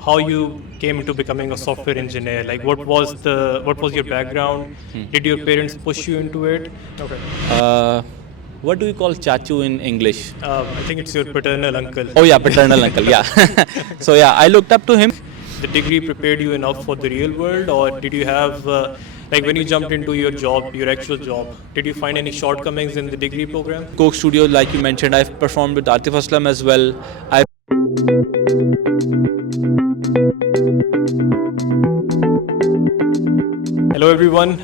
how you came into becoming a software engineer. Like, what was your background? Did your parents push you into it? Okay. Uh, what do we call chachu in English? I think it's your paternal uncle. Oh yeah, paternal uncle. Yeah. So yeah, I looked up to him. The degree prepared you enough for the real world, or did you have like when you jumped into your job, your actual job, did you find any shortcomings in the degree program? Coke Studio, like you mentioned, I've performed with Athemiq as well. I Hello everyone,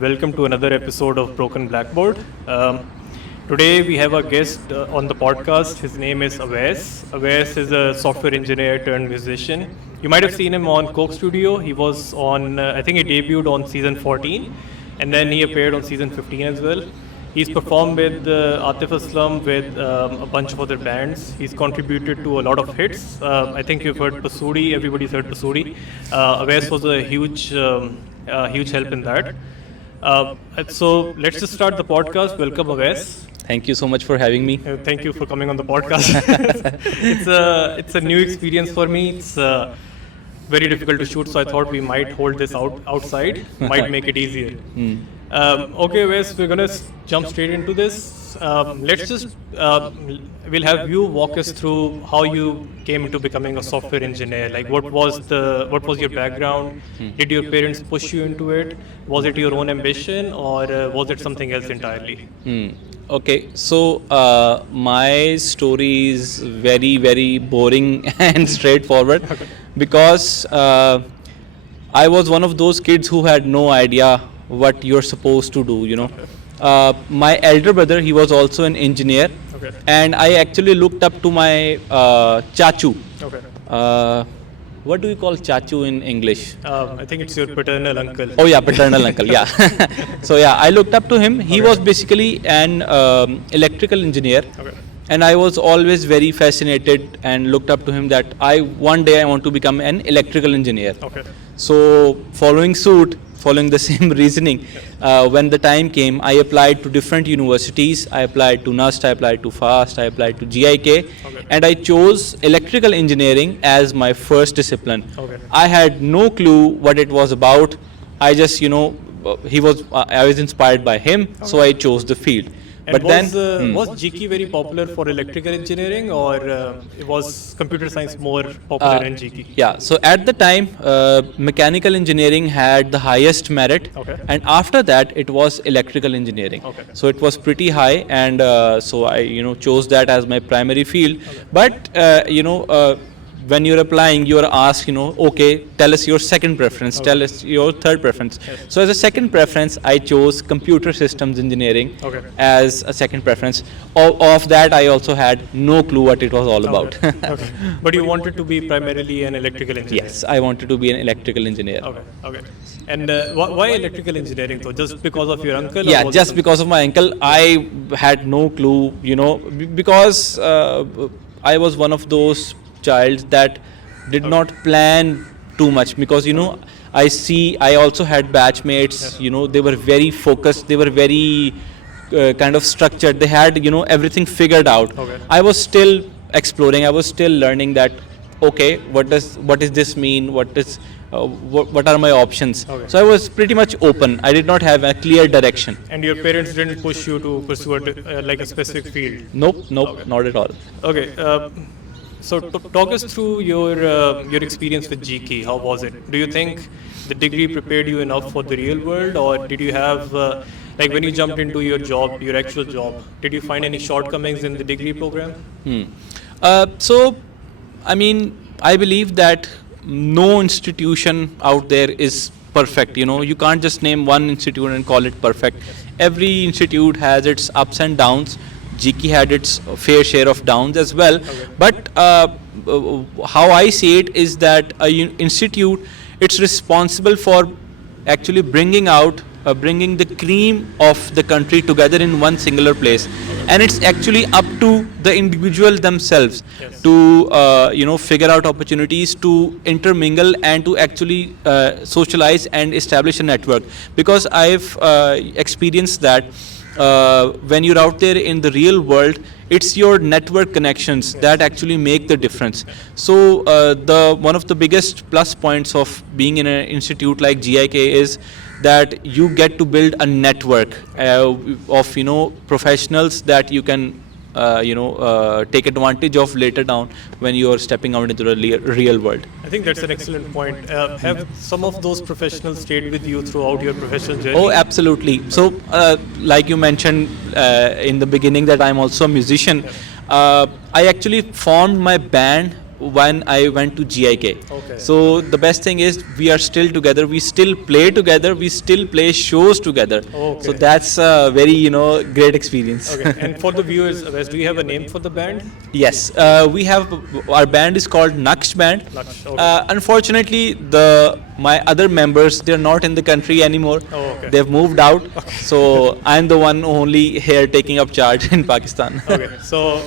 welcome to another episode of Broken Blackboard. Today we have a guest on the podcast. His name is Awais. Awais is a software engineer turned musician. You might have seen him on Coke Studio. He was on, I think he debuted on season 14 and then he appeared on season 15 as well. He's performed with Athemiq, with a bunch of other bands. He's contributed to a lot of hits. I think you've heard Pasuri, everybody's heard Pasuri. Awais was a huge help in that. So let's just start the podcast. Welcome, Awais. Thank you so much for having me. Thank you for coming on the podcast. It's a new experience for me. It's very difficult to shoot, so I thought we might hold this outside. Might make it easier. Okay, Wes, we're gonna jump straight into this. Let's just we'll have you walk us through how you came into becoming a software engineer. Like, what was your background? Did your parents push you into it? Was it your own ambition, or was it something else entirely? Okay, so my story is very, very boring and straightforward because I was one of those kids who had no idea what you're supposed to do, you know. My elder brother, he was also an engineer, and I actually looked up to my chachu. What do we call chachu in English? I think it's your paternal uncle. Oh yeah, paternal uncle, yeah. So yeah, I looked up to him. He was basically an electrical engineer. And I was always very fascinated and looked up to him that one day I want to become an electrical engineer. So following suit, following the same reasoning, when the time came, I applied to different universities. I applied to NUST, I applied to FAST, I applied to GIK, and I chose electrical engineering as my first discipline. I had no clue what it was about. I just, I was inspired by him, so I chose the field. And was GK very popular for electrical engineering, or was computer science more popular in GK? Yeah, so at the time, mechanical engineering had the highest merit, and after that, it was electrical engineering. So it was pretty high, and so I, chose that as my primary field. But when you're applying, you are asked, okay, tell us your second preference, tell us your third preference. So as a second preference, I chose computer systems engineering as a second preference. Of that, I also had no clue what it was all about. But you wanted to be primarily an electrical engineer? Yes, I wanted to be an electrical engineer. And why electrical engineering though? Just because of your uncle? Yeah, just because of my uncle. I had no clue, because I was one of those child that did not plan too much, because I also had batchmates, they were very focused, they were very kind of structured, they had everything figured out. I was still exploring, I was still learning that okay, what does this mean, what are my options. So I was pretty much open, I did not have a clear direction. And your parents didn't push you to pursue like a specific field? Nope, not at all. So talk us through your experience with GK. How was it? Do you think the degree prepared you enough for the real world, or did you have like when you jumped into your job, your actual job, did you find any shortcomings in the degree program? So, I mean, I believe that no institution out there is perfect. You can't just name one institute and call it perfect. Every institute has its ups and downs. GK had its fair share of downs as well, but how I see it is that an institute, it's responsible for actually bringing the cream of the country together in one singular place, and it's actually up to the individual themselves to figure out opportunities to intermingle and to actually socialize and establish a network, because I've experienced that when you're out there in the real world, it's your network connections that actually make the difference. So the one of the biggest plus points of being in an institute like GIK is that you get to build a network of professionals that you can take advantage of later down when you are stepping out into the real world. I think that's an excellent point. Have some of those professionals stayed with you throughout your professional journey? Oh, absolutely. So, like you mentioned in the beginning that I'm also a musician, I actually formed my band when I went to GIK. Okay. So the best thing is we are still together. We still play together. We still play shows together. Okay. So that's a very great experience. Okay. And for the viewers, Awais, do you have a name for the band? Yes, we have our band is called Naqsh Band. Naqsh, okay. Unfortunately, my other members, they're not in the country anymore. Oh, okay. They've moved out. So I'm the one only here taking up charge in Pakistan. Okay. So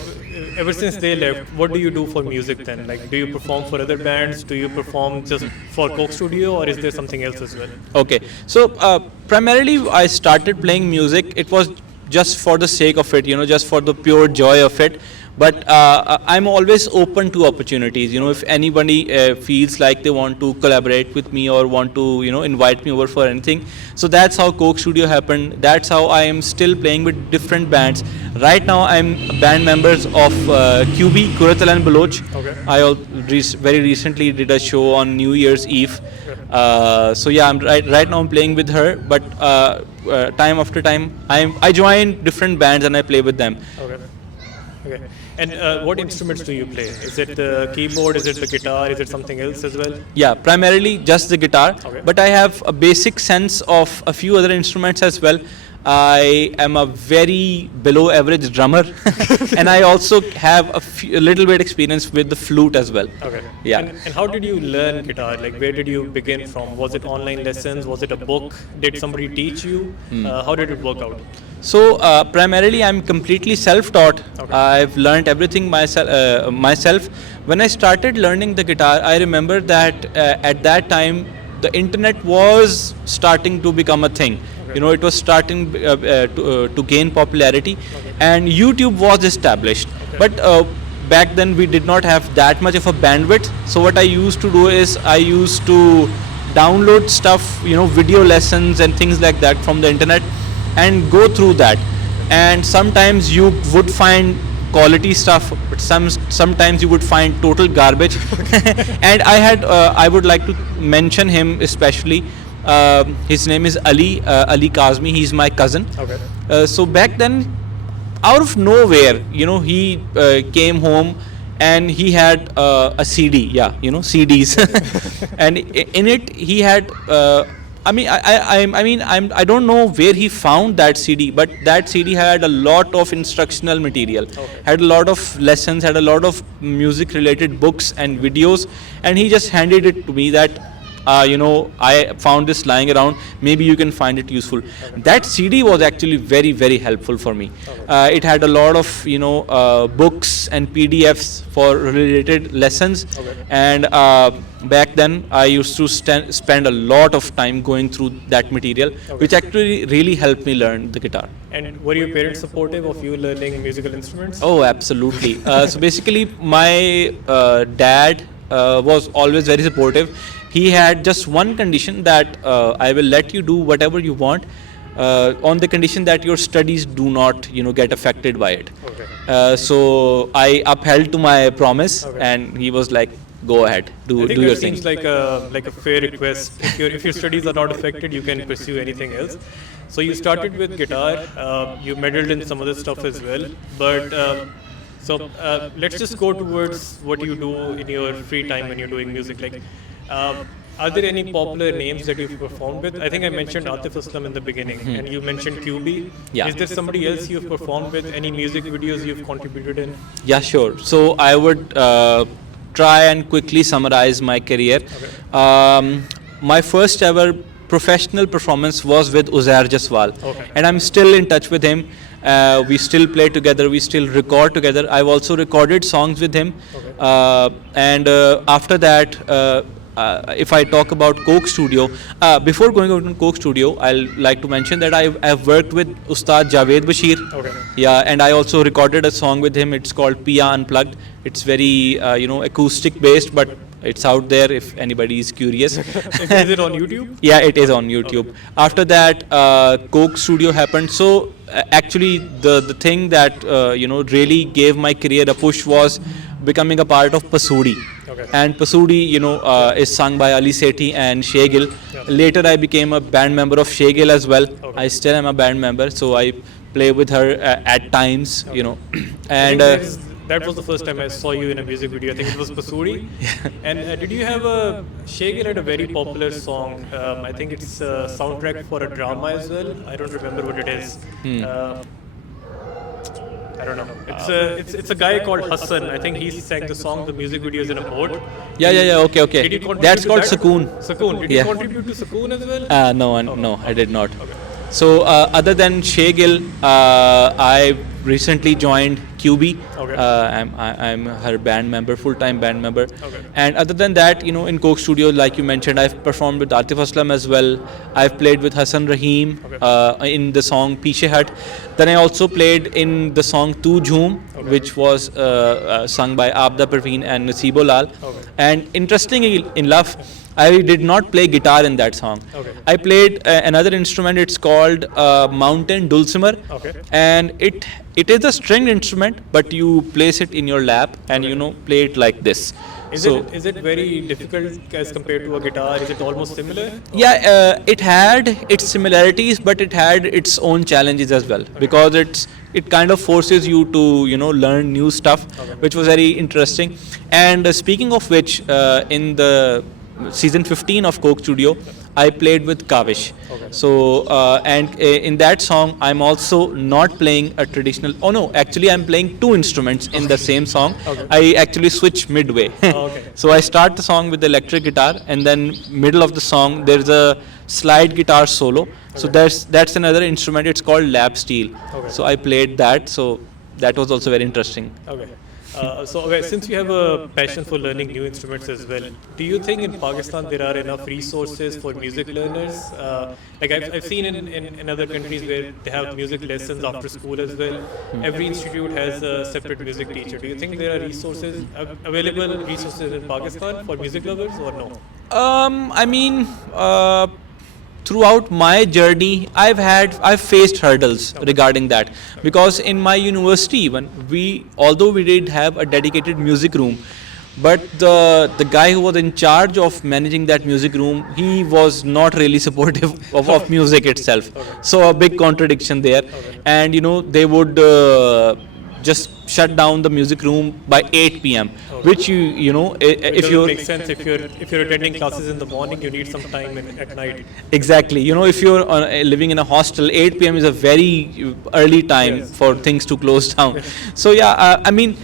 ever since they left, what do you do for music then? Like, do you perform for other bands? Do you perform just for Coke Studio, or is there something else as well? Okay, so primarily I started playing music. It was just for the sake of it, just for the pure joy of it. But I'm always open to opportunities. If anybody feels like they want to collaborate with me or want to, invite me over for anything. So that's how Coke Studio happened. That's how I am still playing with different bands. Right now, I'm band members of QB, Kuratal and Baloch. Okay. I very recently did a show on New Year's Eve. So yeah, I'm right now I'm playing with her. But time after time, I join different bands and I play with them. Okay. Okay. And what instruments do you play? Is it the keyboard? Is it the guitar? Is it something else as well? Yeah, primarily just the guitar. Okay. But I have a basic sense of a few other instruments as well. I am a very below average drummer and I also have a little bit experience with the flute as well. Okay. Yeah. And how did you learn guitar? Like, where did you begin from? Was it online lessons? Was it a book? Did somebody teach you? How did it work out? So primarily I'm completely self-taught. Okay. I've learned everything myself. When I started learning the guitar, I remember that at that time the internet was starting to become a thing. Okay. It was starting to gain popularity, Okay. and YouTube was established. Okay. But back then we did not have that much of a bandwidth. So what I used to do is I used to download stuff, video lessons and things like that from the internet, and go through that. And sometimes you would find quality stuff, but sometimes you would find total garbage. And I would like to mention him especially. His name is Ali Kazmi. He's my cousin. Okay. So back then, out of nowhere, he came home and he had a CD. Yeah, CDs, and in it he had. I don't know where he found that CD, but that CD had a lot of instructional material, Okay. had a lot of lessons, had a lot of music-related books and videos, and he just handed it to me that, I found this lying around, maybe you can find it useful. Okay. That CD was actually very, very helpful for me. Okay. It had a lot of, books and PDFs for related lessons. Okay. And back then I used to spend a lot of time going through that material, Okay. which actually really helped me learn the guitar. And were your parents supportive of you learning musical instruments? Oh, absolutely. So basically, my dad was always very supportive. He had just one condition that I will let you do whatever you want, on the condition that your studies do not, get affected by it. Okay. So I upheld to my promise, Okay. and he was like, "Go ahead, I do think your that thing." seems like a fair request. If your studies are not affected, you can pursue anything else. So you started with guitar. You meddled in some other stuff as well. But let's just go towards what you do in your free time when you're doing music. Like, are there any popular names that you've performed with? I think I mentioned Athemiq in the beginning, and you mentioned QB. Yeah. Is there somebody else you've performed with? Any music videos you've contributed in? Yeah, sure. So I would try and quickly summarize my career. Okay. My first ever professional performance was with Uzair Jaswal, Okay. and I'm still in touch with him. We still play together, we still record together. I've also recorded songs with him. Okay. And after that, if I talk about Coke Studio, before going on to Coke Studio, I'll like to mention that I've worked with Ustad Javed Bashir. Okay. Yeah, and I also recorded a song with him. It's called Pia Unplugged. It's very acoustic based, but it's out there if anybody is curious. Is it on YouTube? Yeah, it is on YouTube. Okay. After that, Coke Studio happened. So actually, the thing that really gave my career a push was becoming a part of Pasudi. Okay. And Pasudi, is sung by Ali Sethi and Shegil. Yeah. Later, I became a band member of Shegil as well. Okay. I still am a band member, so I play with her at times, I And think that was the first time I saw you in a music video. I think it was Pasuri. And did you have a Shagil had a very popular song? I think it's a soundtrack for a drama as well. I don't remember what it is. I don't know. It's a guy called Hassan. I think he sang the song. The music video is in a boat. yeah. Okay. Did you contribute That's to called that? Sakoon. Sakoon. Did Yeah. you contribute to Sakoon as well? No, I did not. Okay. So other than Shegil, I recently joined QB. Okay. I'm her band member, full-time band member. Okay. And other than that, in Coke Studio, like you mentioned, I've performed with Atif Aslam as well. I've played with Hassan Rahim in the song Piche Hat. Then I also played in the song Tu Jhoom, which was sung by Abda Parveen and Nasibo Lal. Okay. And interestingly enough, I did not play guitar in that song. Okay. I played another instrument. It's called mountain dulcimer, Okay. and it is a stringed instrument, but you place it in your lap and play it like this. Is it very difficult as compared to a guitar? Is it almost similar? Yeah, it had its similarities, but it had its own challenges as well, because it kind of forces you to learn new stuff, which was very interesting. And speaking of which, in the season 15 of Coke Studio, I played with Kavish. Okay. So and in that song, I'm also not playing a traditional. Oh no, actually I'm playing two instruments in the same song. Okay. I actually switch midway. Okay. So I start the song with the electric guitar, and then middle of the song there's a slide guitar solo. So that's another instrument. It's called lap steel. Okay. So I played that. So that was also very interesting. Okay. Since you have a passion for learning new instruments as well, do you think in Pakistan there are enough resources for music learners? Like I've seen in other countries where they have music lessons after school as well. Every institute has a separate music teacher. Do you think there are resources, available resources in Pakistan for music lovers or no? I mean, throughout my journey, I've faced hurdles regarding that, because in my university, even although we did have a dedicated music room, but the guy who was in charge of managing that music room, he was not really supportive of music itself. So a big contradiction there. And they would just shut down the music room by 8 p.m. Which It if doesn't you're make sense if you're attending classes in the morning, you need some time at night. exactly, if you're living in a hostel, 8 p.m. is a very early time Yes. for things to close down. So yeah, I mean,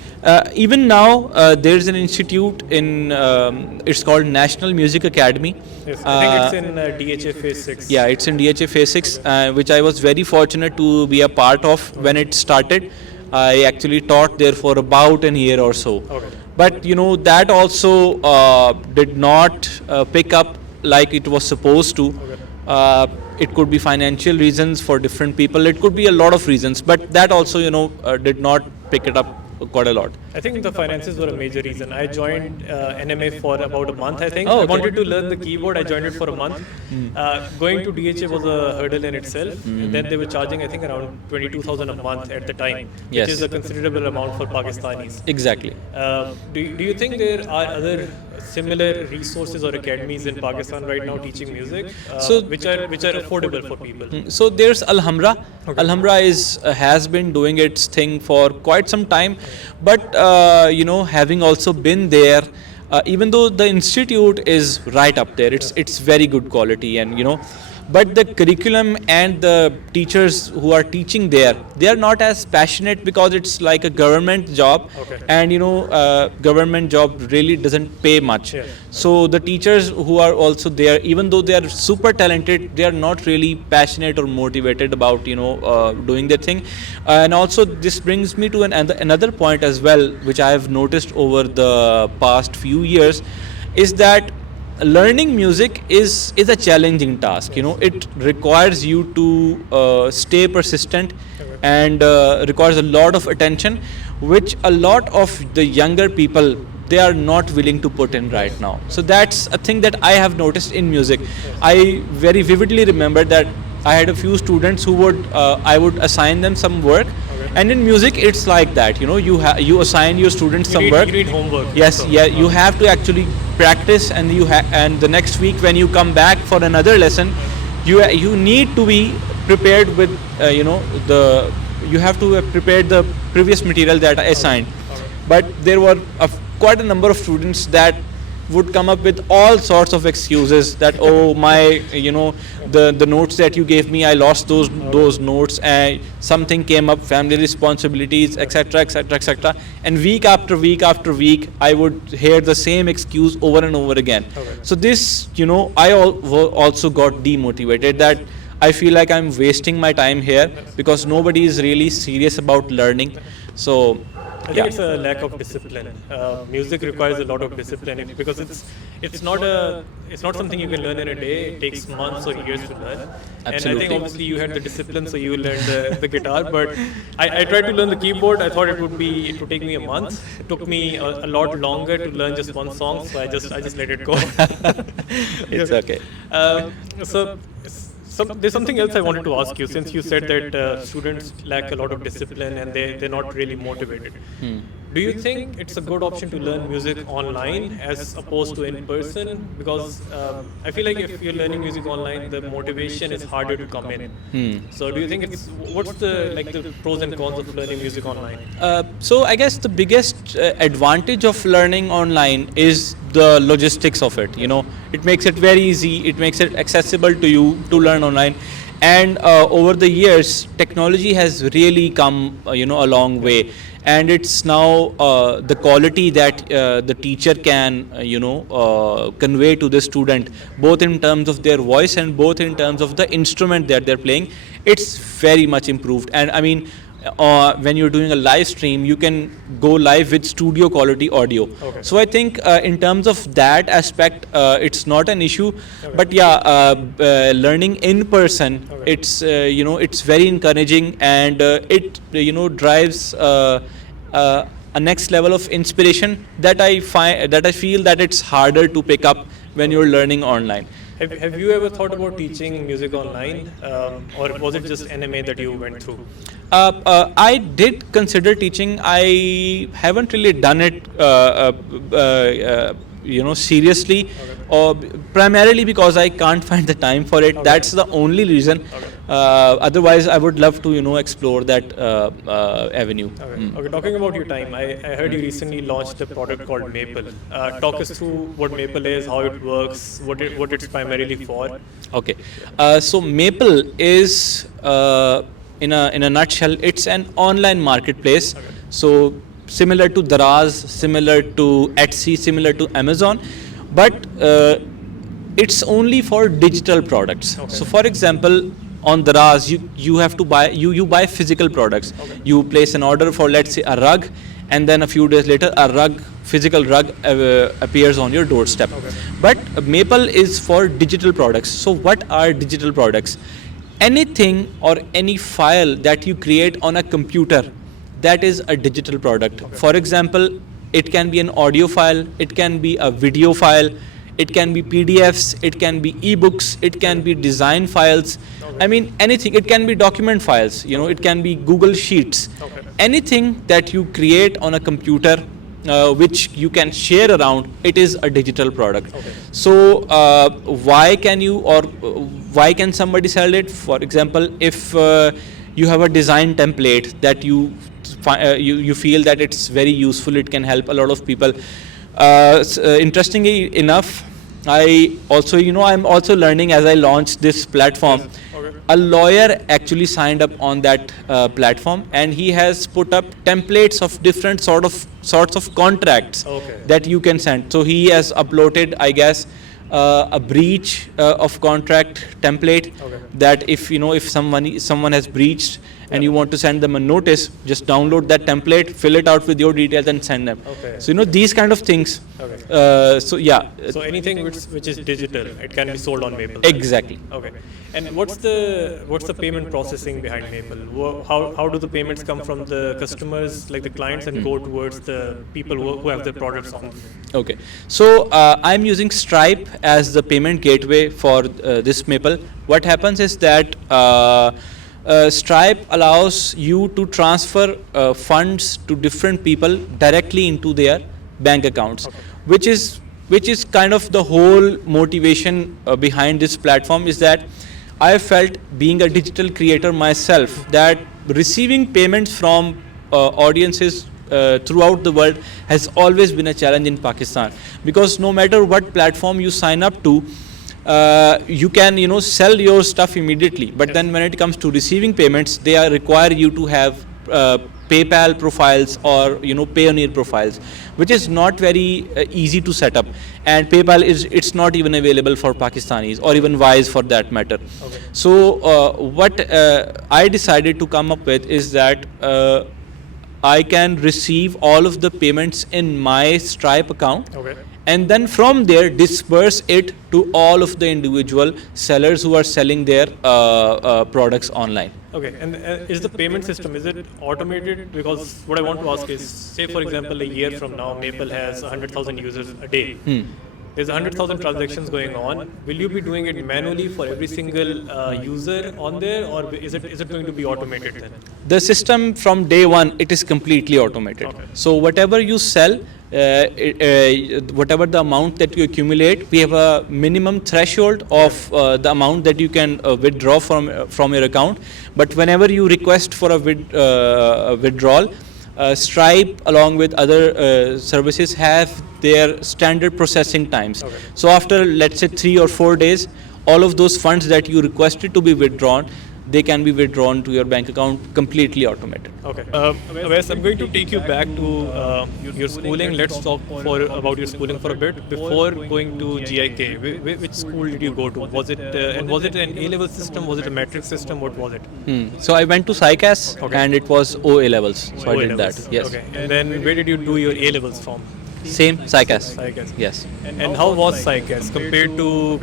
even now there's an institute in it's called National Music Academy. Yes, I think it's in DHA Phase 6. Yeah, it's in DHA Phase 6, which I was very fortunate to be a part of when it started. I actually taught there for about a year or so. Okay. But that also did not pick up like it was supposed to. It could be financial reasons for different people. It could be a lot of reasons, but that also did not pick it up quite a lot. I think the finances were a major reason. I joined NMA for about a month, I think. Oh, I okay. wanted to learn the keyboard. I joined it for a month. Going to DHA was a hurdle in itself. And then they were charging, I think, around 22,000 a month at the time, Yes. which is a considerable amount for Pakistanis. Exactly. Do you think there are other similar resources or academies in Pakistan right now teaching music, which are affordable for people? So there's Alhambra. Alhambra has been doing its thing for quite some time, but having also been there, even though the institute is right up there, it's very good quality, and but the curriculum and the teachers who are teaching there, they are not as passionate, because it's like a government job. Okay. And government job really doesn't pay much. Yeah. So the teachers who are also there, even though they are super talented, they are not really passionate or motivated about doing their thing. And also this brings me to another point as well, which I have noticed over the past few years, is that learning music is a challenging task. You know, it requires you to stay persistent and requires a lot of attention, which a lot of the younger people, they are not willing to put in right now. So that's a thing that I have noticed in music. I very vividly remember that I had a few students who would I would assign them some work, and in music it's like that. You know, you assign your students some work. You need homework. Yes, So, yeah, you have to actually practice, and and the next week when you come back for another lesson, you need to be prepared with you have to have prepared the previous material that I assigned. But there were quite a number of students that would come up with all sorts of excuses that, oh, my, the notes that you gave me, I lost those notes, and something came up, family responsibilities, etc., etc., etc. And week after week after week, I would hear the same excuse over and over again. So this, I also got demotivated, that I feel like I'm wasting my time here because nobody is really serious about learning. So I think it's a lack of discipline. Music requires a lot of discipline because it's not something you can learn in a day. It takes months or years to learn. And I think obviously you had the discipline, so you learned the guitar. But I tried to learn the keyboard. I thought it would take me a month. It took me a lot longer to learn just one song, so I just let it go. It's okay. There's something else I wanted to ask you. Since you said that students lack a lot of discipline and they're not really motivated, do you think it's a good option to learn music online as opposed to in person? Because I feel like if you're learning music online, the motivation is harder to come in. So do you think what's the pros and cons of learning music online? So I guess the biggest advantage of learning online is the logistics of it. It makes it very easy, it makes it accessible to you to learn online. And over the years, technology has really come a long way, and it's now the quality that the teacher can convey to the student, both in terms of their voice and both in terms of the instrument that they're playing. It's very much improved. And I mean, when you're doing a live stream, you can go live with studio quality audio. So I think in terms of that aspect, it's not an issue. But yeah, learning in person, it's it's very encouraging, and it drives a next level of inspiration that I feel that it's harder to pick up when you're learning online. Have you ever thought about teaching music online, or was it just anime that you went through? I did consider teaching. I haven't really done it, seriously, or primarily because I can't find the time for it. That's the only reason. Otherwise, I would love to explore that avenue. Okay. Talking about your time, I heard you recently launched a product called Maple. Talk us through what Maple is, how it works, what it's primarily for. Okay. So Maple is, in a nutshell, it's an online marketplace. So similar to Daraz, similar to Etsy, similar to Amazon, but it's only for digital products. So for example, on Daraz, you have to buy you buy physical products. You place an order for, let's say, a rug, and then a few days later a physical rug appears on your doorstep. But Maple is for digital products. So what are digital products? Anything or any file that you create on a computer, that is a digital product. For example, it can be an audio file, it can be a video file, it can be PDFs, it can be ebooks, it can be design files. I mean, anything. It can be document files, it can be Google Sheets. Anything that you create on a computer, which you can share around, it is a digital product. So why can somebody sell it? For example, if you have a design template that you feel that it's very useful, it can help a lot of people. Interestingly enough, I'm also learning as I launch this platform. A lawyer actually signed up on that platform, and he has put up templates of different sorts of contracts that you can send. So he has uploaded, I guess, a breach of contract template, that if someone has breached and you want to send them a notice, just download that template, fill it out with your details, and send them. Okay. So these kind of things. Okay. So yeah. So anything which is digital, it can be sold on Maple. Exactly. Okay. And what's the payment processing behind Maple? How do the payments come from the customers, like the clients, and go towards the people who have their products on? Okay. So I'm using Stripe as the payment gateway for this Maple. What happens is that Stripe allows you to transfer funds to different people directly into their bank accounts, which is kind of the whole motivation behind this platform. Is that I felt, being a digital creator myself, that receiving payments from audiences throughout the world has always been a challenge in Pakistan, because no matter what platform you sign up to, you can sell your stuff immediately, but then when it comes to receiving payments, they require you to have PayPal profiles or Payoneer profiles, which is not very easy to set up, and PayPal it's not even available for Pakistanis, or even Wise for that matter. Okay. So what I decided to come up with is that I can receive all of the payments in my Stripe account. Okay. And then from there disperse it to all of the individual sellers who are selling their products online. Okay, and is the payment system, is it automated? Because what I want to ask is, say for example, a year from now, Maple has 100,000 users a day. There's 100,000 transactions going on. Will you be doing it manually for every single user on there, or is it going to be automated then? The system from day one, it is completely automated. Okay. So whatever you sell, whatever the amount that you accumulate, we have a minimum threshold of the amount that you can withdraw from your account. But whenever you request for a withdrawal, Stripe along with other services have their standard processing times. Okay. So after, let's say, 3 or 4 days, all of those funds that you requested to be withdrawn, they can be withdrawn to your bank account completely automated. Okay. Awais, I'm going to take you back to your schooling. Let's talk about your schooling for a bit. Before going to GIK, which school did you go to? Was it and was it an A-level system? Was it a metric system? What was it? So I went to SciCas, Okay. and it was OA levels. So I did O-levels. that. Yes. Okay. And then where did you do your A-levels from? Same SciCas. SciCas. Yes. And how was SciCas compared to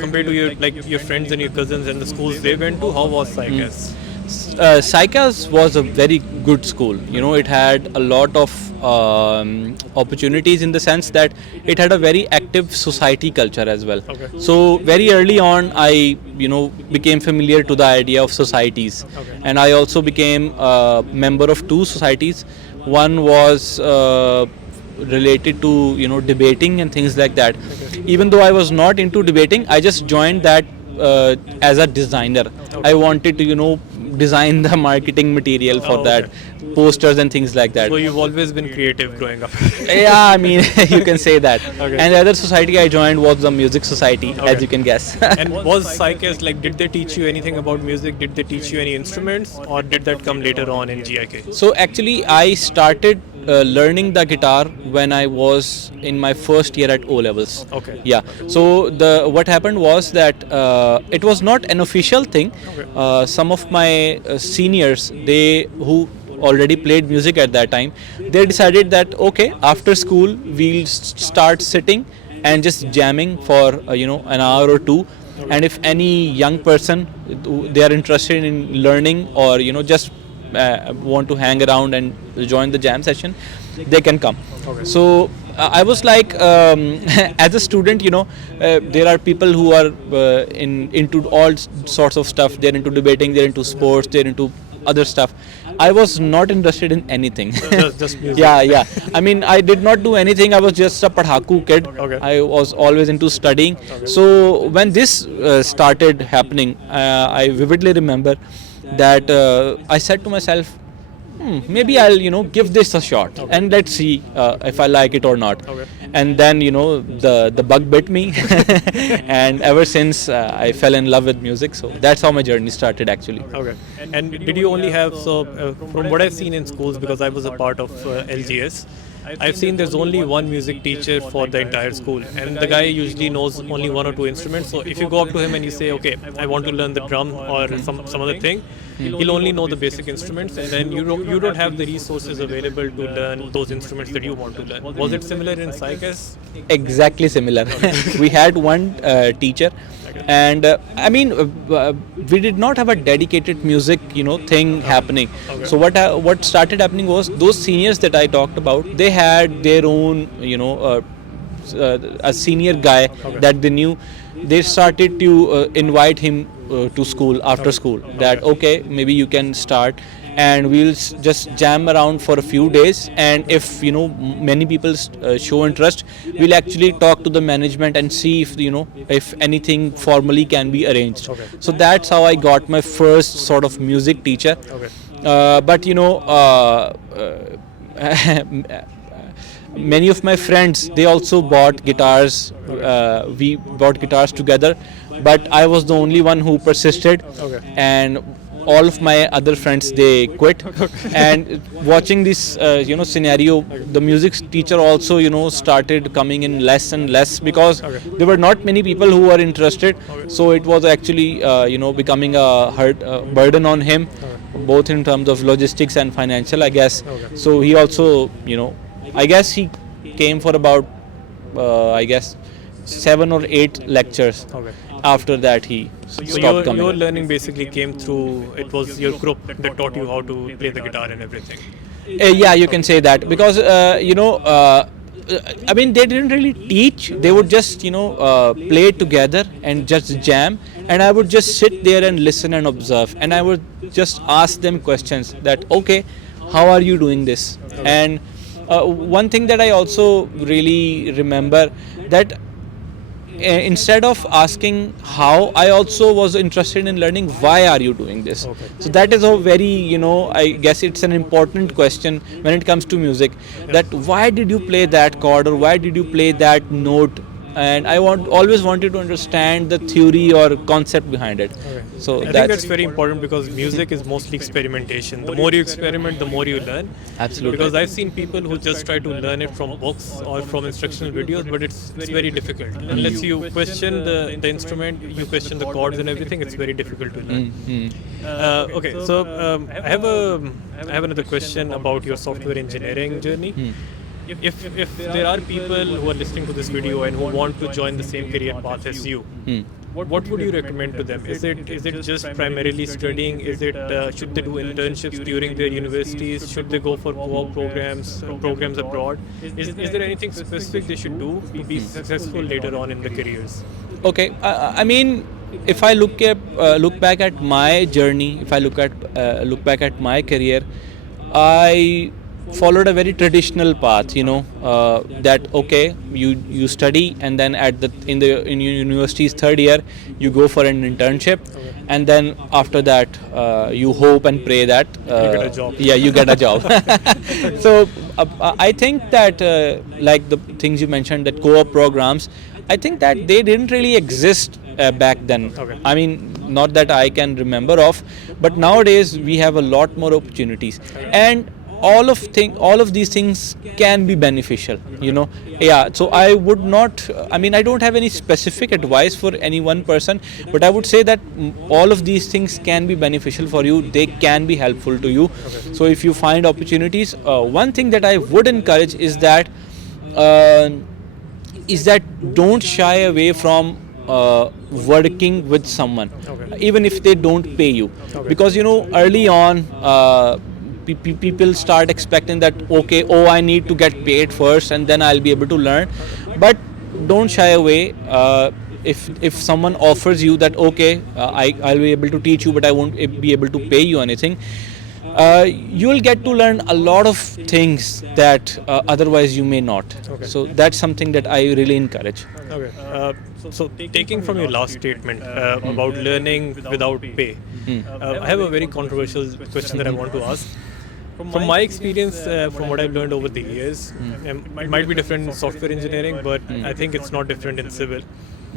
your friends and your cousins and the schools they went to? How was SciCas? SciCas was a very good school. It had a lot of opportunities, in the sense that it had a very active society culture as well. Okay. So very early on, I became familiar to the idea of societies, Okay. and I also became a member of 2 societies. One was related to debating and things like that. Okay. Even though I was not into debating, I just joined that as a designer. Okay. I wanted to design the marketing material for that, posters and things like that. So you've always been creative growing up. Yeah, I mean, you can say that. Okay. And the other society I joined was the music society, Okay. as you can guess. And was SciCas, did they teach you anything about music? Did they teach you any instruments, or did that come later on in GIK? So actually, I started learning the guitar when I was in my first year at O levels. Okay. Yeah. So what happened was that it was not an official thing. Okay. Some of my seniors, who already played music at that time, they decided that okay, after school we'll start sitting and just jamming for an hour or two. And if any young person, they are interested in learning, or just want to hang around and join the jam session, they can come. Okay. So I was like, as a student, there are people who are into all sorts of stuff. They're into debating, they're into sports, they're into other stuff. I was not interested in anything. Just music. Yeah. I mean, I did not do anything. I was just a padhaku kid. Okay. I was always into studying. Okay. So when this started happening, I vividly remember that I said to myself, maybe I'll give this a shot, Okay. and let's see if I like it or not. Okay. And then the bug bit me, and ever since I fell in love with music. So that's how my journey started actually. Okay. And did you only have, from what I've seen in schools, because I was a part of LGS, I've seen there's only one music teacher for the entire school, and the guy usually knows only one or two instruments. So if you go up to him and you say, okay, I want to learn the drum or some other thing, he'll only know the basic instruments, and then you don't have the resources available to learn those instruments that you want to learn. Was it similar in Psychas? Exactly similar. We had one teacher, and we did not have a dedicated music thing happening. So what started happening was those seniors that I talked about, they had their own a senior guy that they knew. They started to invite him to school after school, that okay, maybe you can start and we'll just jam around for a few days, and if many people show interest, we'll actually talk to the management and see if anything formally can be arranged. So that's how I got my first sort of music teacher. But many of my friends, they also bought guitars. We bought guitars together, but I was the only one who persisted, and all of my other friends, they quit. And watching this scenario, the music teacher also started coming in less and less, because there were not many people who were interested. So it was actually becoming a burden on him, both in terms of logistics and financial, I guess. So he also I guess he came for about 7 or 8 lectures. After that he stopped coming. Your learning basically came through, it was your group that taught you how to play the guitar and everything. Yeah, you can say that, because they didn't really teach. They would just play together and just jam, and I would just sit there and listen and observe, and I would just ask them questions that okay, how are you doing this? And one thing that I also really remember, that instead of asking how, I also was interested in learning why are you doing this. So that is a very I guess it's an important question when it comes to music, that why did you play that chord, or why did you play that note? And I always wanted to understand the theory or concept behind it. So I think that's very important, because music is mostly experimentation. The more you experiment, the more you learn. Absolutely. Because I've seen people who just try to learn it from books or from instructional videos, but it's very difficult. Unless you question the instrument, you question the chords and everything, it's very difficult to learn. Okay, so I have another question about your software engineering journey. If there are people who are listening to this video and who want to join the same career path as you, what would you recommend to them? Is it just primarily studying? Is it should they do internships during their universities? Should they go for co-op programs abroad? Is there anything specific they should do to be successful later on in their careers? Okay, if I look back at my journey, if I look back at my career, I followed a very traditional path, that okay, you study, and then in university's third year you go for an internship, and then after that you hope and pray that you get a job. Yeah, you get a job. So I think that like the things you mentioned, that co-op programs, I think that they didn't really exist back then. I mean, not that I can remember of, but nowadays we have a lot more opportunities, and all of these things can be beneficial, Yeah, so I would not, I don't have any specific advice for any one person, but I would say that all of these things can be beneficial for you. They can be helpful to you. So if you find opportunities, one thing that I would encourage is that don't shy away from working with someone, even if they don't pay you, because early on people start expecting that okay, I need to get paid first and then I'll be able to learn. But don't shy away. If someone offers you that okay, I'll be able to teach you, but I won't be able to pay you anything, you will get to learn a lot of things that otherwise you may not. So that's something that I really encourage. So taking from your last statement about learning without pay, I have a very controversial question that I want to ask. From my experience, from what I've learned over the years, it might be different in software engineering, but I think it's not different in civil.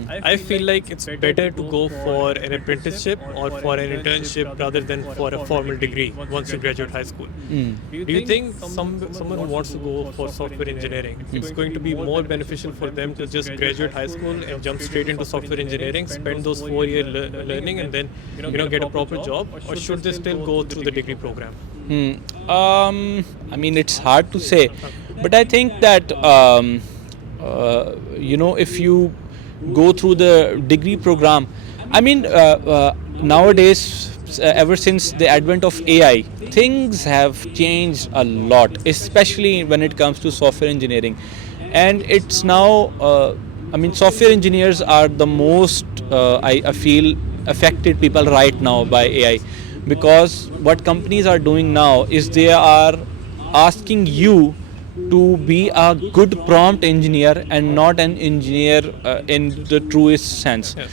I feel like it's better to go for an apprenticeship or for an internship rather than for a formal degree once you graduate high school. Do you think someone who wants to go for software engineering, it's going to be more beneficial for them to just graduate high school and jump straight into software engineering, spend those 4 year learning, and then get a proper job, or should they still go through the degree program? I mean, it's hard to say, but I think that if you go through the degree program, I mean, nowadays, ever since the advent of AI, things have changed a lot, especially when it comes to software engineering. And it's now, I mean, software engineers are the most, I feel, affected people right now by AI, because what companies are doing now is they are asking you to be a good prompt engineer and not an engineer in the truest sense, Yes.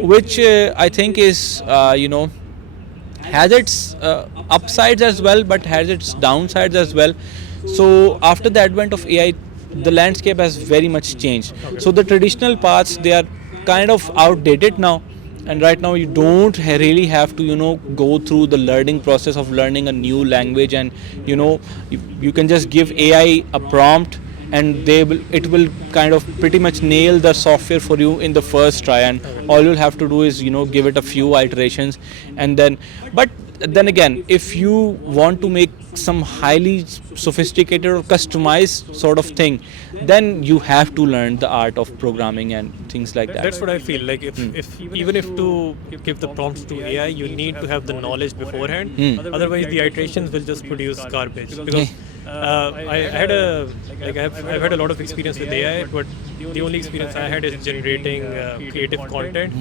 which I think is has its upsides as well, but has its downsides as well. So after the advent of AI, the landscape has very much changed. So the traditional paths, they are kind of outdated now, and right now you don't really have to go through the learning process of learning a new language, and you can just give AI a prompt, and it will kind of pretty much nail the software for you in the first try, and all you'll have to do is give it a few iterations, and then again, if you want to make some highly sophisticated or customized sort of thing, then you have to learn the art of programming and things like that. That's what I feel like. If even if to give the prompts to AI, you need to have the knowledge beforehand. Otherwise, the iterations will just produce garbage. Because I've had a lot of experience with AI, but the only experience I had is generating creative content.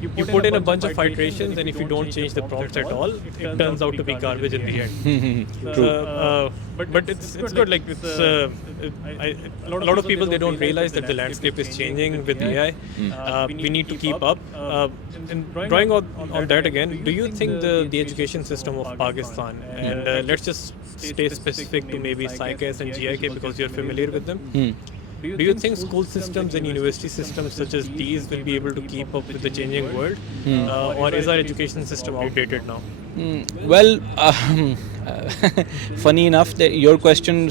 You put in a bunch of iterations, and if you don't change the prompts at all, it turns out to be garbage in the end. True. But it's good. Like a lot of people, they don't realize that the landscape is changing with AI. We need to keep up. And drawing on that again, do you think the education system of Pakistan, and let's just stay specific to maybe PsychS and GIK because you're familiar with them. Do you think school systems and university systems such as these will be able to keep up with the changing world, or is our education system outdated now? Well, funny enough, that your question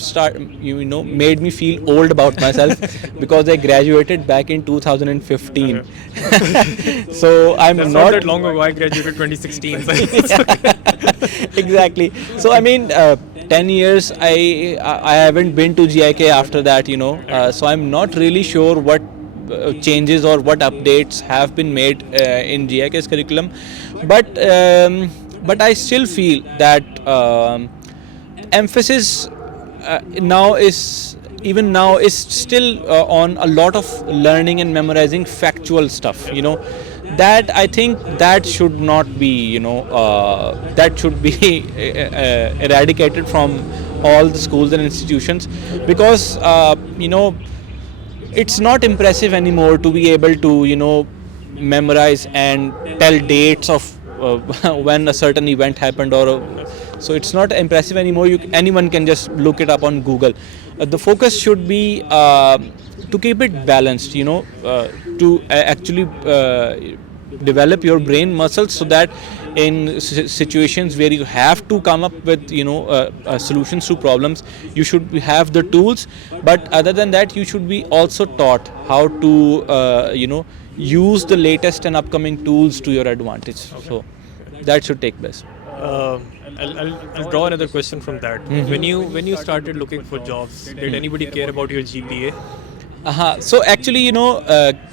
made me feel old about myself because I graduated back in 2015. So I'm That's not that long ago. I graduated 2016. exactly. So I mean, 10 years I haven't been to GIK after that. So I'm not really sure what changes or what updates have been made in GIK's curriculum, but I still feel that emphasis now is still on a lot of learning and memorizing factual stuff. That I think that should not be that should be eradicated from all the schools and institutions, because it's not impressive anymore to be able to memorize and tell dates of when a certain event happened, so it's not impressive anymore. Anyone can just look it up on Google. The focus should be to keep it balanced, to actually develop your brain muscles, so that in situations where you have to come up with solutions to problems, you should have the tools. But other than that, you should be also taught how to use the latest and upcoming tools to your advantage. So that should take place. I'll draw another question from that. When you started looking for jobs, did anybody care about your GPA? So actually,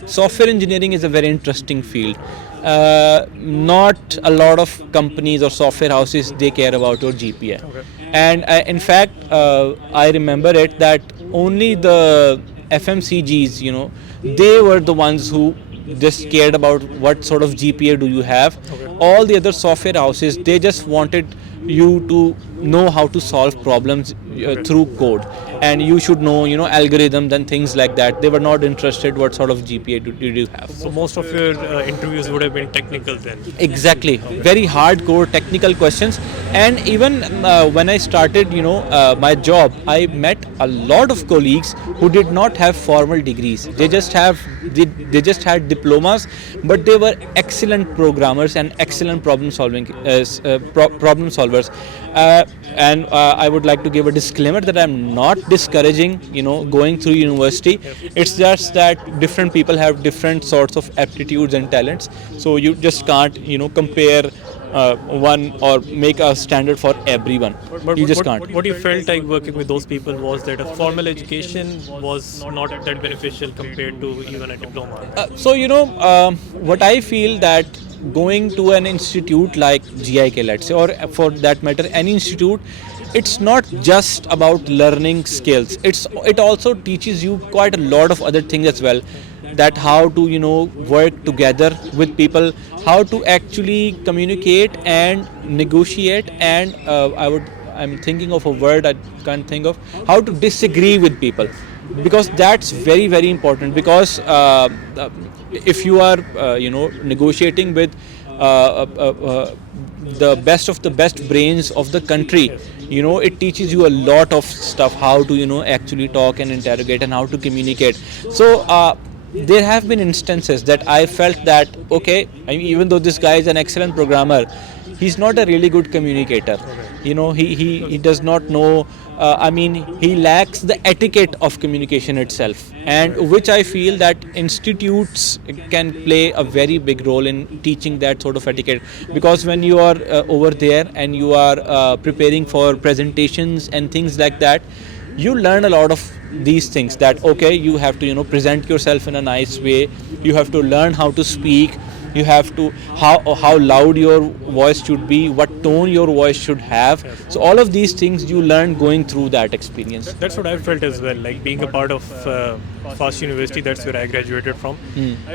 software engineering is a very interesting field. Not a lot of companies or software houses, they care about your GPA. Okay. And in fact, I remember it that only the FMCGs, they were the ones who just cared about what sort of GPA do you have. Okay. All the other software houses, they just wanted you to know how to solve problems through code, and you should know algorithms and things like that. They were not interested what sort of GPA did you have. So most of your interviews would have been technical then. Exactly, very hardcore technical questions. And even when I started my job, I met a lot of colleagues who did not have formal degrees. They just had diplomas, but they were excellent programmers and excellent problem solvers. And I would like to give a disclaimer that I'm not discouraging going through university. It's just that different people have different sorts of aptitudes and talents, so you just can't compare one or make a standard for everyone. You just can't. What you felt like working with those people was that a formal education was not that beneficial compared to even a diploma. What I feel that going to an institute like GIK, let's say, or for that matter any institute, it's not just about learning skills. It also teaches you quite a lot of other things as well, that how to work together with people, how to actually communicate and negotiate, and I'm thinking of a word I can't think of, how to disagree with people, because that's very very important. Because if you are negotiating with the best of the best brains of the country, it teaches you a lot of stuff, how to actually talk and interrogate and how to communicate. So there have been instances that I felt that okay, even though this guy is an excellent programmer, he's not a really good communicator. He does not know. He lacks the etiquette of communication itself, and which I feel that institutes can play a very big role in teaching that sort of etiquette. Because when you are over there and you are preparing for presentations and things like that, you learn a lot of these things, that okay, you have to present yourself in a nice way, you have to learn how to speak, you have to how loud your voice should be, what tone your voice should have. So all of these things you learn going through that experience. That's what I felt as well, like being a part of FAST University. That's where I graduated from.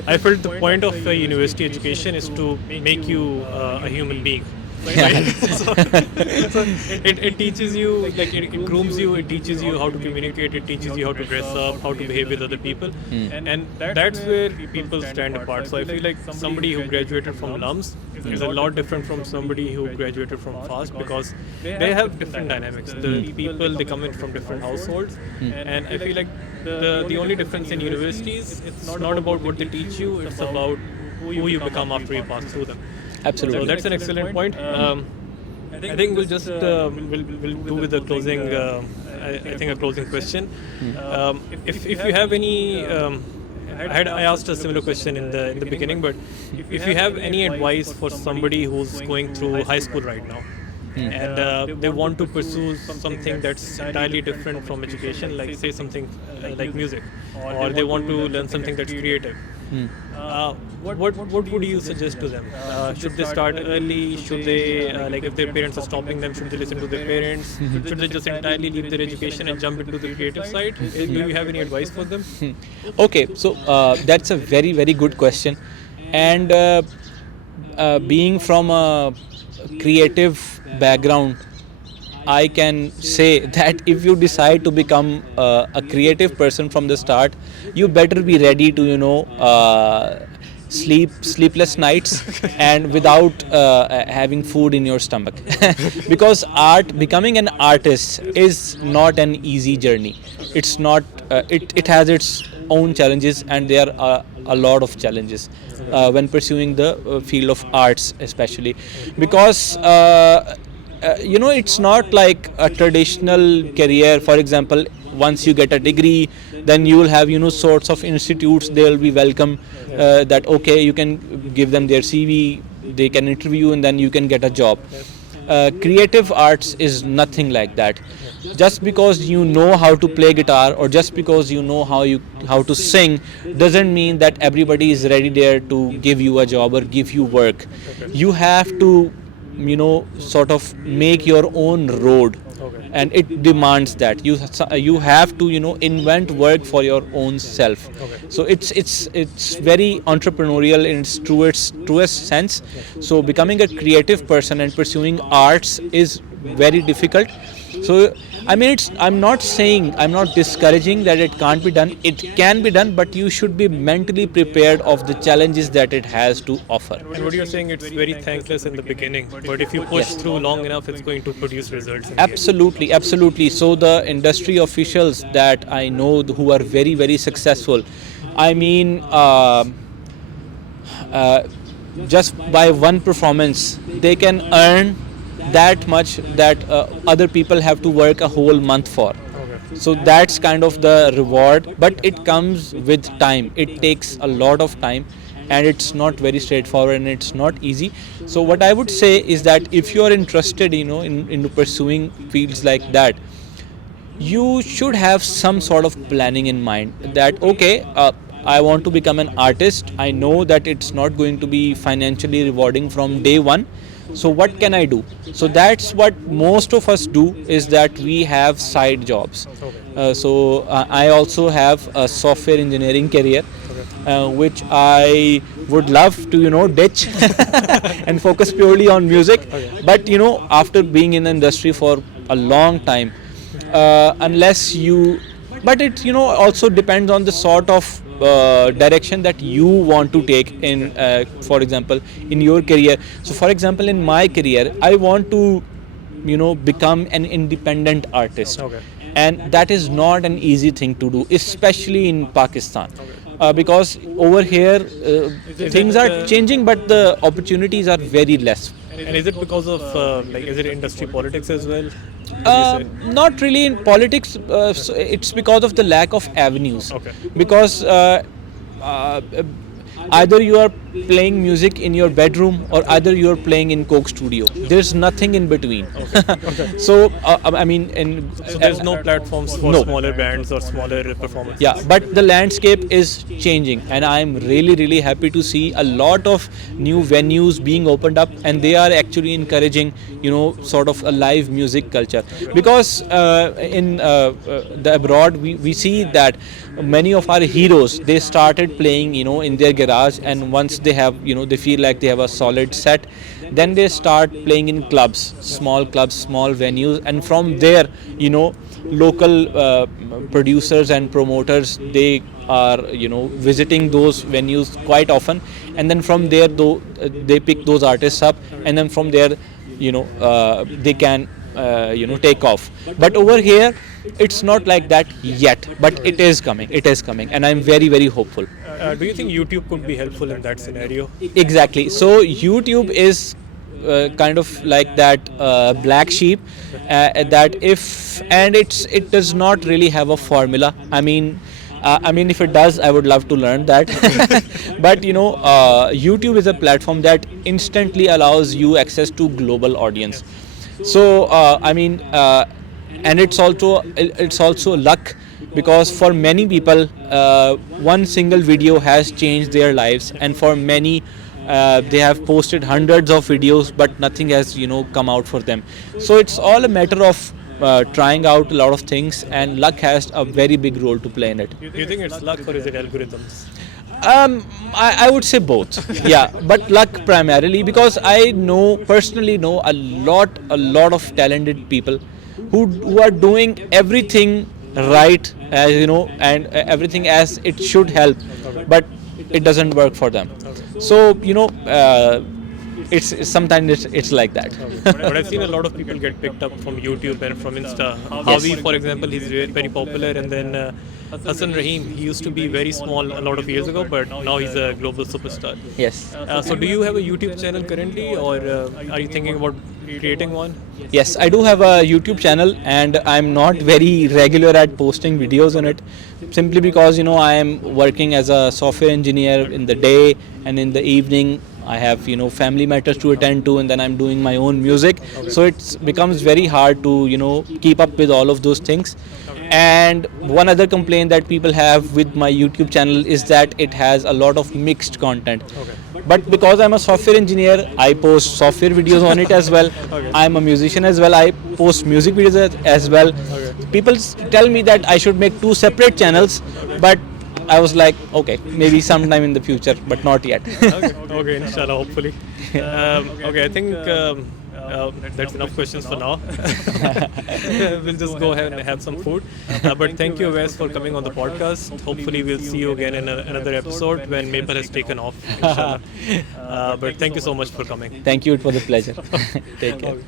I felt the point of university education is to make you a human being. Right? So it teaches you, like it grooms you, it teaches you how to communicate, it teaches you how to dress up, how to behave with other people, and that's where people stand apart. So I feel like somebody who graduated from LUMS is a lot different from somebody who graduated from FAST, because they have different dynamics. The people, they come in from different households, and I feel like the only difference in universities, it's not about what they teach you, it's about who you become after you pass through them. Absolutely. So that's an excellent point. I think we'll just we'll do with the closing. I think a closing question. If you have any, I asked a similar question in the beginning, but if you have any advice for somebody who's going through high school right now, and they want to pursue something that's entirely different from education, like say something like music, or they want to learn something that's creative. What would you suggest to them? Should they start early? Should they, like if their parents are stopping them, should they listen to their parents? Should they just entirely leave their education and jump into the creative side? Do you have any advice for them? Okay, so that's a very very good question. And being from a creative background, I can say that if you decide to become a creative person from the start, you better be ready to sleepless nights and without having food in your stomach. Because becoming an artist is not an easy journey. It's not. It has its own challenges, and there are a lot of challenges when pursuing the field of arts, especially because. It's not like a traditional career. For example, once you get a degree, then you will have sorts of institutes. They will be welcome that okay, you can give them their CV, they can interview, and then you can get a job. Creative arts is nothing like that. Just because you know how to play guitar, or just because you know how to sing, doesn't mean that everybody is ready there to give you a job or give you work. You have to sort of make your own road, and it demands that you have to invent work for your own self. So it's very entrepreneurial in its truest sense. So becoming a creative person and pursuing arts is very difficult. So I mean, I'm not saying, I'm not discouraging that it can't be done. It can be done, but you should be mentally prepared of the challenges that it has to offer. And what you're saying, it's very thankless in the beginning, but if you push Yes. through long enough, it's going to produce results. In the end. Absolutely, absolutely. So the industry officials that I know who are very, very successful, I mean, uh, just by one performance, they can earn that much that other people have to work a whole month for. Okay. So that's kind of the reward, but it comes with time. It takes a lot of time, and it's not very straightforward, and it's not easy. So what I would say is that if you are interested, in pursuing fields like that, you should have some sort of planning in mind that okay, I want to become an artist. I know that it's not going to be financially rewarding from day one, so what can I do? So that's what most of us do, is that we have side jobs. I also have a software engineering career, which I would love to ditch and focus purely on music. But after being in the industry for a long time, unless you, but it also depends on the sort of direction that you want to take in, for example, in your career. So for example, in my career, I want to become an independent artist. Okay. And that is not an easy thing to do, especially in Pakistan. Because over here things are changing, but the opportunities are very less. And is it because of is it industry politics as well? Would you say? Not really in politics. So it's because of the lack of avenues. Okay. Because uh, either you are playing music in your bedroom, or either you are playing in Coke Studio. There's nothing in between. So I mean, So there's no platforms for No. smaller bands or smaller performances. yeah, but the landscape is changing, and I'm really, really happy to see a lot of new venues being opened up, and they are actually encouraging sort of a live music culture. Because in the abroad, we see that many of our heroes, they started playing in their garage, and once they have they feel like they have a solid set, then they start playing in clubs, small venues, and from there local producers and promoters, they are visiting those venues quite often, and then from there they pick those artists up, and then from there they can take off. But over here it's not like that yet, but it is coming, and I'm very, very hopeful. Do you think YouTube could be helpful in that scenario? Exactly. So YouTube is kind of like that black sheep, that if, and it does not really have a formula. I mean, if it does, I would love to learn that. But YouTube is a platform that instantly allows you access to global audience. So and it's also luck, because for many people, one single video has changed their lives, and for many, they have posted hundreds of videos, but nothing has come out for them. So it's all a matter of trying out a lot of things, and luck has a very big role to play in it. Do you think it's luck or is it algorithms? I would say both. Yeah, but luck primarily, because I personally know a lot of talented people who are doing everything right, as and everything as it should help, but it doesn't work for them. So it's sometimes it's like that. But I've seen a lot of people get picked up from YouTube and from Insta. Havi, for example, he's very popular, and then Hassan Rahim, he used to be very small a lot of years ago, but now he's a global superstar. Yes. So do you have a YouTube channel currently, or are you thinking about creating one? Yes, I do have a YouTube channel, and I'm not very regular at posting videos on it, simply because I am working as a software engineer in the day, and in the evening I have family matters to attend to, and then I'm doing my own music. So it becomes very hard to keep up with all of those things. And one other complaint that people have with my YouTube channel is that it has a lot of mixed content. But because I'm a software engineer, I post software videos on it as well. I'm a musician as well, I post music videos as well. People tell me that I should make 2 separate channels, but I was like, okay, maybe sometime in the future, but not yet. Okay, inshallah, hopefully. Okay, I think That's enough questions for now. We'll just go ahead and have some food. But thank you, Awais, for coming on the podcast. Hopefully, we'll see you again in another episode when Maple has taken off. Inshallah. But thank you so much for coming. Thank you. It was a pleasure. Take care.